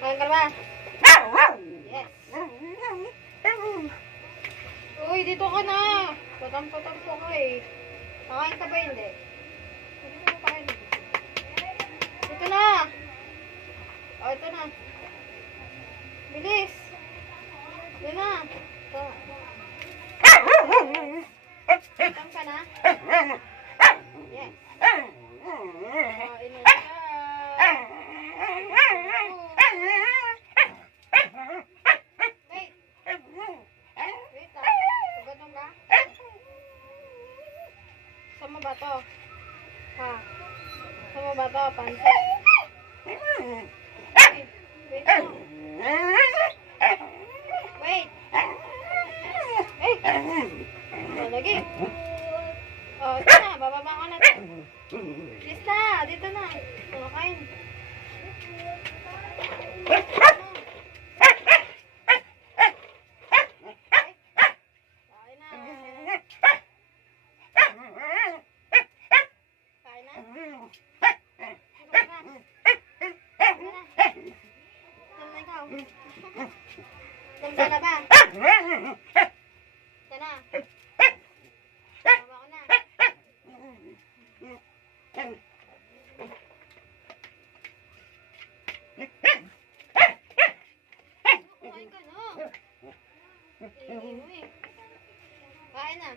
Kain ka na ba? Yes. Uy, dito ka na. Patampo-tampo ka eh. Kakain ka ba hindi? Hindi mo kain. Dito na. O, ito na. Bilis. Dito na. Ito. Patam ka na? Yes. O, inom ka. Wait. Wait lang. Pagatong ka? Saan mo ba to? Ha? Saan mo ba to? Pansit. Wait lang. Wait. O, lagi. O, ito na. Bababa ko na to. Please na. Dito na. O, kain. Ganda na ba? Sana. Bawa ko na. Kain ka na. Kain na.